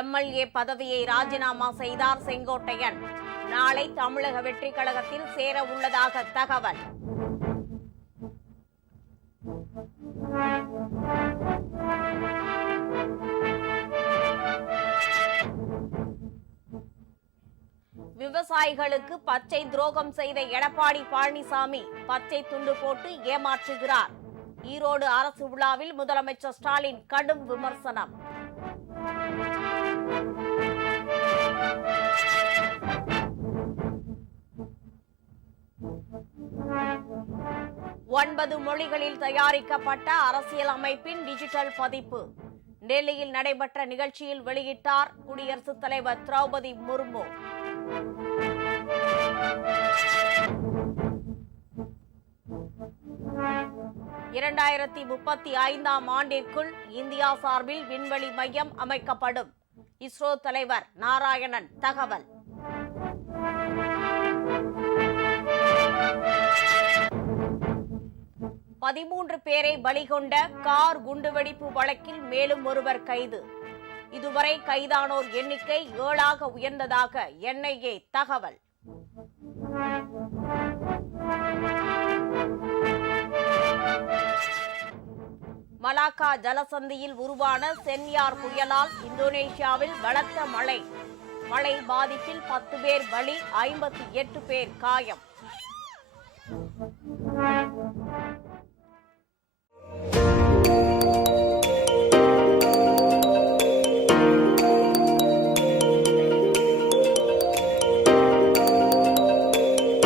MLA பதவியை ராஜினாமா செய்தார் செங்கோட்டையன். நாளை தமிழக வெற்றிக் கழகத்தில் சேர உள்ளதாக தகவல். விவசாயிகளுக்கு பச்சை துரோகம் செய்த எடப்பாடி பழனிசாமி பச்சை துண்டு போட்டு ஏமாற்றுகிறார். ஈரோடு அரசு விழாவில் முதலமைச்சர் ஸ்டாலின் கடும் விமர்சனம். ஒன்பது மொழிகளில் தயாரிக்கப்பட்ட அரசியல் அமைப்பின் டிஜிட்டல் பதிப்பு டெல்லியில் நடைபெற்ற நிகழ்ச்சியில் வெளியிட்டார் குடியரசுத் தலைவர் திரௌபதி முர்மு. இரண்டாயிரத்தி 35ஆம் ஆண்டிற்குள் இந்தியா சார்பில் விண்வெளி மையம் அமைக்கப்படும். இஸ்ரோ தலைவர் நாராயணன் தகவல். பதிமூன்று பேரை பலிகொண்ட கார் குண்டுவெடிப்பு வழக்கில் மேலும் ஒருவர் கைது. இதுவரை கைதானோர் எண்ணிக்கை 7ஆக உயர்ந்ததாக என்ஐஏ தகவல். மலாக்கா ஜலசந்தியில் உருவான சென்யார் புயலால் இந்தோனேஷியாவில் பலத்த மழை. மழை பாதிப்பில் 10 பேர் பலி, 58 பேர் காயம்.